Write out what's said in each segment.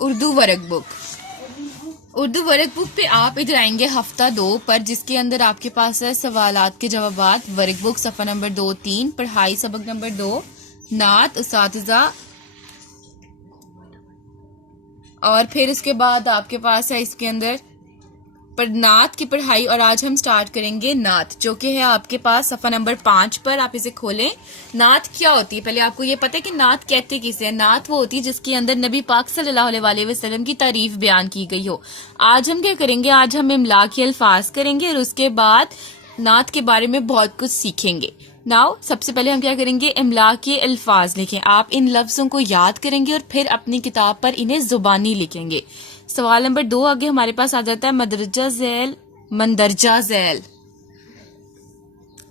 Urdu work بک. Urdu work بک پہ آپ ادھر آئیں گے ہفتہ 2 پر، جس کے اندر آپ کے پاس ہے سوالات کے جوابات، ورک بک صفحہ نمبر 2-3، پڑھائی سبق نمبر 2، نعت اساتذہ، اور پھر اس کے بعد آپ کے پاس ہے اس کے اندر نعت کی پڑھائی. اور آج ہم سٹارٹ کریں گے نعت، جو کہ ہے آپ کے پاس صفحہ نمبر 5 پر. آپ اسے کھولیں. نعت کیا ہوتی ہے؟ پہلے آپ کو یہ پتہ ہے کہ نعت کہتے کسے ہیں. نعت وہ ہوتی ہے جس کے اندر نبی پاک صلی اللہ علیہ وسلم کی تعریف بیان کی گئی ہو. آج ہم کیا کریں گے؟ آج ہم املا کے الفاظ کریں گے اور اس کے بعد نعت کے بارے میں بہت کچھ سیکھیں گے. ناؤ سب سے پہلے ہم کیا کریں گے؟ املا کے الفاظ لکھیں. آپ ان لفظوں کو یاد کریں گے اور پھر اپنی کتاب پر انہیں زبانی لکھیں گے. سوال نمبر 2 آگے ہمارے پاس آ جاتا ہے مندرجہ ذیل.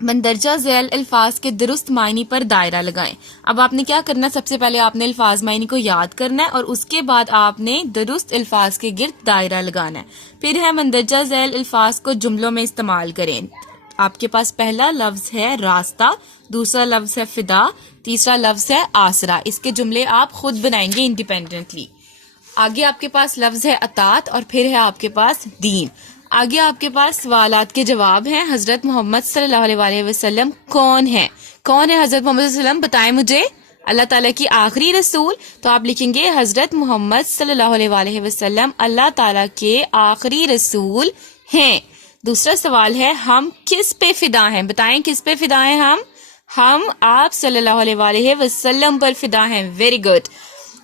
مندرجہ ذیل الفاظ کے درست معنی پر دائرہ لگائیں. اب آپ نے کیا کرنا ہے؟ سب سے پہلے آپ نے الفاظ معنی کو یاد کرنا ہے اور اس کے بعد آپ نے درست الفاظ کے گرد دائرہ لگانا ہے. پھر ہے مندرجہ ذیل الفاظ کو جملوں میں استعمال کریں. آپ کے پاس پہلا لفظ ہے راستہ، دوسرا لفظ ہے فدا، تیسرا لفظ ہے آسرا. اس کے جملے آپ خود بنائیں گے انڈیپینڈنٹلی. آگے آپ کے پاس لفظ ہے اطاعت اور پھر ہے آپ کے پاس دین. آگے آپ کے پاس سوالات کے جواب ہیں. حضرت محمد صلی اللہ علیہ وسلم کون ہے؟ کون ہے حضرت محمد صلی اللہ علیہ وسلم؟ بتائیں مجھے. اللہ تعالیٰ کی آخری رسول. تو آپ لکھیں گے حضرت محمد صلی اللہ علیہ وسلم اللہ تعالیٰ کے آخری رسول ہیں. دوسرا سوال ہے ہم کس پہ فدا ہیں؟ بتائیں کس پہ فدا ہیں ہم آپ صلی اللہ علیہ وسلم پر فدا ہیں. Very good.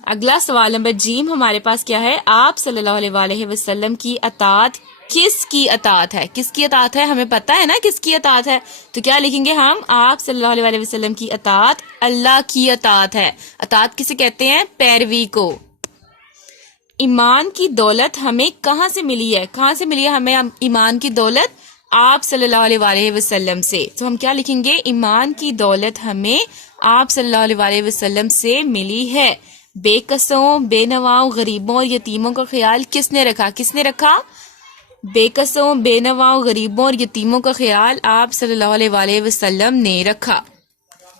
اگلا سوال نمبر جیم ہمارے پاس کیا ہے؟ آپ صلی اللہ علیہ وسلم کی اطاعت کس کی اطاعت ہے؟ کس کی اطاعت ہے؟ ہمیں پتا ہے نا کس کی اطاعت ہے. تو کیا لکھیں گے ہم؟ آپ صلی اللہ علیہ وسلم کی اطاعت اللہ کی اطاعت ہے. اطاعت کسے کہتے ہیں؟ پیروی کو. ایمان کی دولت ہمیں کہاں سے ملی ہے؟ کہاں سے ملی ہے ہمیں ایمان کی دولت؟ آپ صلی اللہ علیہ وسلم سے. تو ہم کیا لکھیں گے؟ ایمان کی دولت ہمیں آپ صلی اللہ علیہ وسلم سے ملی ہے. بے کسوں، بے نواؤں، غریبوں اور یتیموں کا خیال کس نے رکھا؟ کس نے رکھا؟ بے کسوں، بے نواؤں، غریبوں اور یتیموں کا خیال آپ صلی اللہ علیہ وسلم نے رکھا.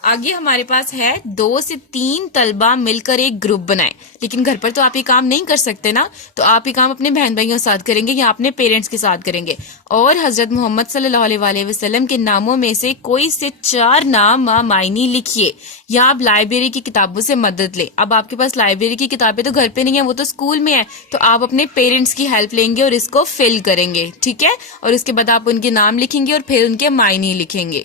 آگے ہمارے پاس ہے 2 سے 3 طلبہ مل کر ایک گروپ بنائیں. لیکن گھر پر تو آپ یہ کام نہیں کر سکتے نا، تو آپ یہ کام اپنے بہن بھائیوں کے ساتھ کریں گے یا اپنے پیرنٹس کے ساتھ کریں گے. اور حضرت محمد صلی اللہ علیہ وسلم کے ناموں میں سے کوئی سے 4 نام معنی لکھیے. یا آپ لائبریری کی کتابوں سے مدد لیں. اب آپ کے پاس لائبریری کی کتابیں تو گھر پہ نہیں ہیں، وہ تو اسکول میں ہے، تو آپ اپنے پیرنٹس کی ہیلپ لیں گے اور اس کو فل کریں گے. ٹھیک ہے؟ اور اس کے بعد آپ ان کے نام لکھیں گے اور پھر ان کے معنی لکھیں گے.